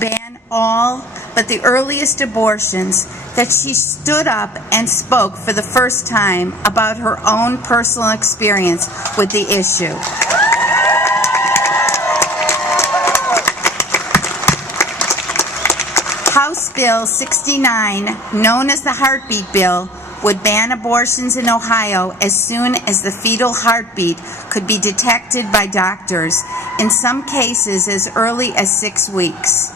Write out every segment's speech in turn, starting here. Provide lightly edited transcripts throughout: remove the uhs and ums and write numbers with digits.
ban all but the earliest abortions that she stood up and spoke for the first time about her own personal experience with the issue. House Bill 69, known as the Heartbeat Bill, would ban abortions in Ohio as soon as the fetal heartbeat could be detected by doctors, in some cases as early as 6 weeks.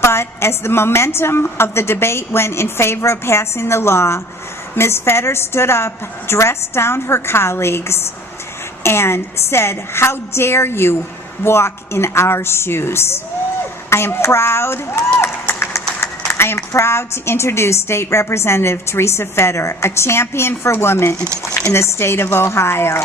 But as the momentum of the debate went in favor of passing the law, Ms. Fedor stood up, dressed down her colleagues, and said, "How dare you walk in our shoes?" I am proud to introduce State Representative Teresa Fedor, a champion for women in the state of Ohio.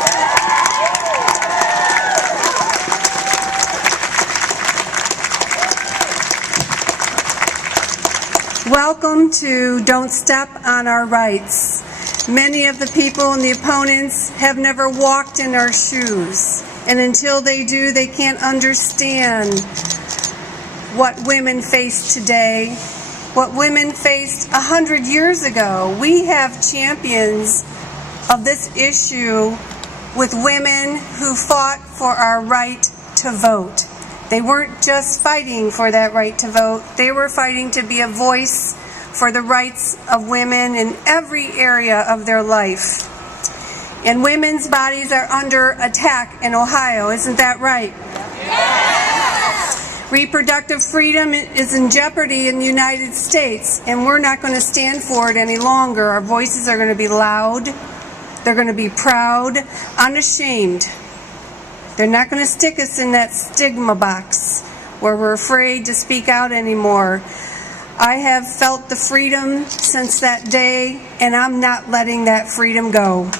Welcome to Don't Step on Our Rights. Many of the people and the opponents have never walked in our shoes, and until they do, they can't understand what women face today, what women faced 100 years ago. We have champions of this issue with women who fought for our right to vote. They weren't just fighting for that right to vote, they were fighting to be a voice for the rights of women in every area of their life. And women's bodies are under attack in Ohio, isn't that right? Reproductive freedom is in jeopardy in the United States, and we're not going to stand for it any longer. Our voices are going to be loud. They're going to be proud, unashamed. They're not going to stick us in that stigma box where we're afraid to speak out anymore. I have felt the freedom since that day, and I'm not letting that freedom go.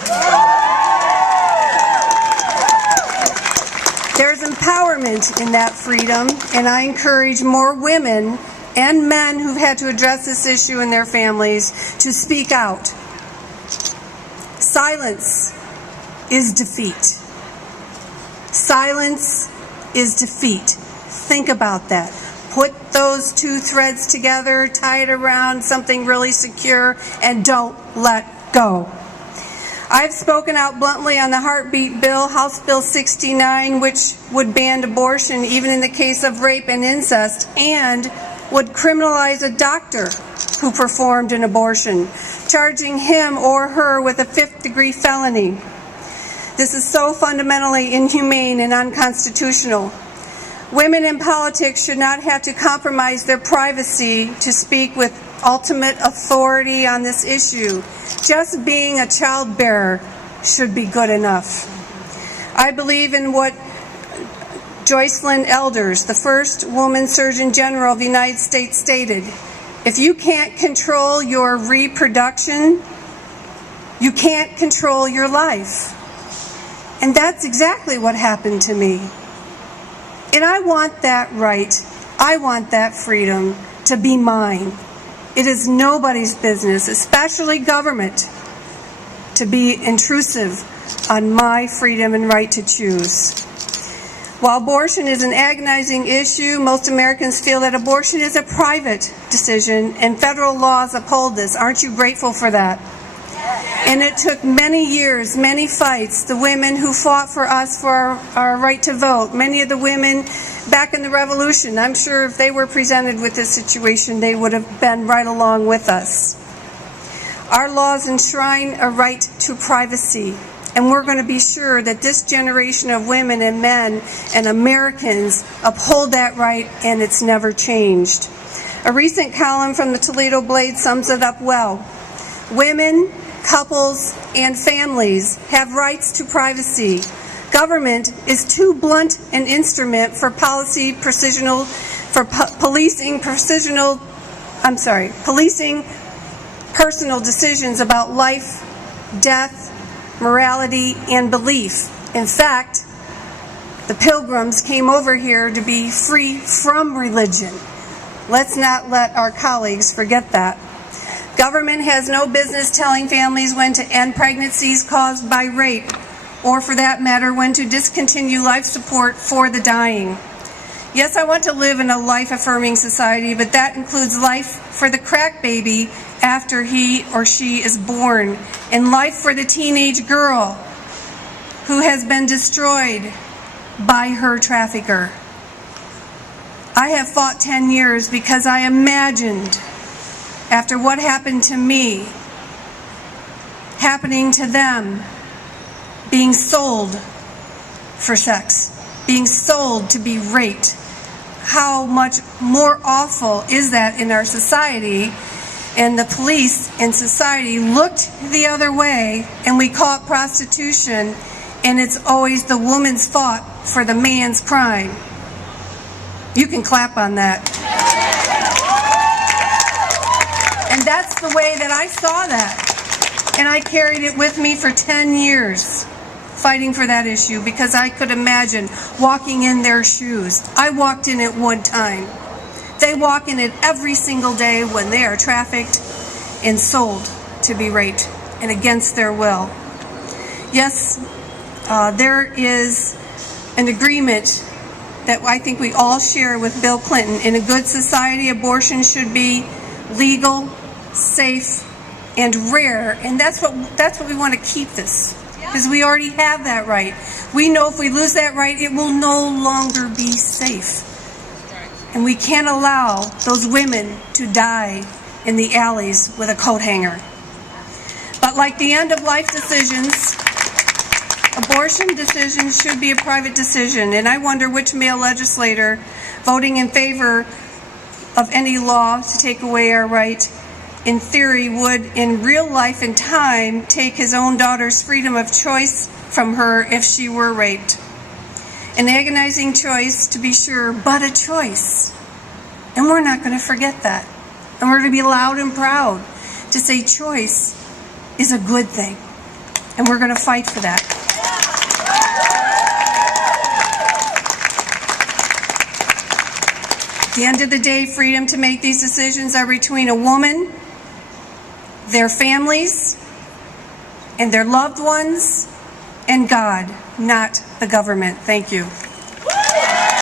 There's empowerment in that freedom, and I encourage more women and men who've had to address this issue in their families to speak out. Silence is defeat. Silence is defeat. Think about that. Put those two threads together, tie it around something really secure, and don't let go. I've spoken out bluntly on the Heartbeat Bill, House Bill 69, which would ban abortion even in the case of rape and incest, and would criminalize a doctor who performed an abortion, charging him or her with a 5th-degree felony. This is so fundamentally inhumane and unconstitutional. Women in politics should not have to compromise their privacy to speak with ultimate authority on this issue. Just being a childbearer should be good enough. I believe in what Joycelyn Elders, the first woman Surgeon General of the United States, stated. If you can't control your reproduction, you can't control your life. And that's exactly what happened to me. And I want that right, I want that freedom to be mine. It is nobody's business, especially government, to be intrusive on my freedom and right to choose. While abortion is an agonizing issue, most Americans feel that abortion is a private decision, and federal laws uphold this. Aren't you grateful for that? And it took many years, many fights, the women who fought for us for our right to vote, many of the women back in the Revolution. I'm sure if they were presented with this situation, they would have been right along with us. Our laws enshrine a right to privacy, and we're going to be sure that this generation of women and men and Americans uphold that right, and it's never changed. A recent column from the Toledo Blade sums it up well. Women, couples, and families have rights to privacy. Government is too blunt an instrument for policing personal decisions about life, death, morality, and belief. In fact, the Pilgrims came over here to be free from religion. Let's not let our colleagues forget that. Government has no business telling families when to end pregnancies caused by rape, or for that matter, when to discontinue life support for the dying. Yes, I want to live in a life-affirming society, but that includes life for the crack baby after he or she is born, and life for the teenage girl who has been destroyed by her trafficker. I have fought 10 years because I imagined, after what happened to me, happening to them, being sold for sex, being sold to be raped. How much more awful is that in our society? And the police and society looked the other way, and we call it prostitution, and it's always the woman's fault for the man's crime. You can clap on that. And that's the way that I saw that. And I carried it with me for 10 years, fighting for that issue, because I could imagine walking in their shoes. I walked in it one time. They walk in it every single day when they are trafficked and sold to be raped and against their will. Yes, there is an agreement that I think we all share with Bill Clinton. In a good society, abortion should be legal, safe, and rare. And that's what we want to keep this, because we already have that right. We know if we lose that right, it will no longer be safe. And we can't allow those women to die in the alleys with a coat hanger. But like the end-of-life decisions, abortion decisions should be a private decision. And I wonder which male legislator voting in favor of any law to take away our right, in theory, would in real life and time take his own daughter's freedom of choice from her if she were raped. An agonizing choice, to be sure, but a choice. And we're not going to forget that. And we're going to be loud and proud to say choice is a good thing. And we're going to fight for that. At the end of the day, freedom to make these decisions are between a woman, their families, and their loved ones, and God, not the government. Thank you.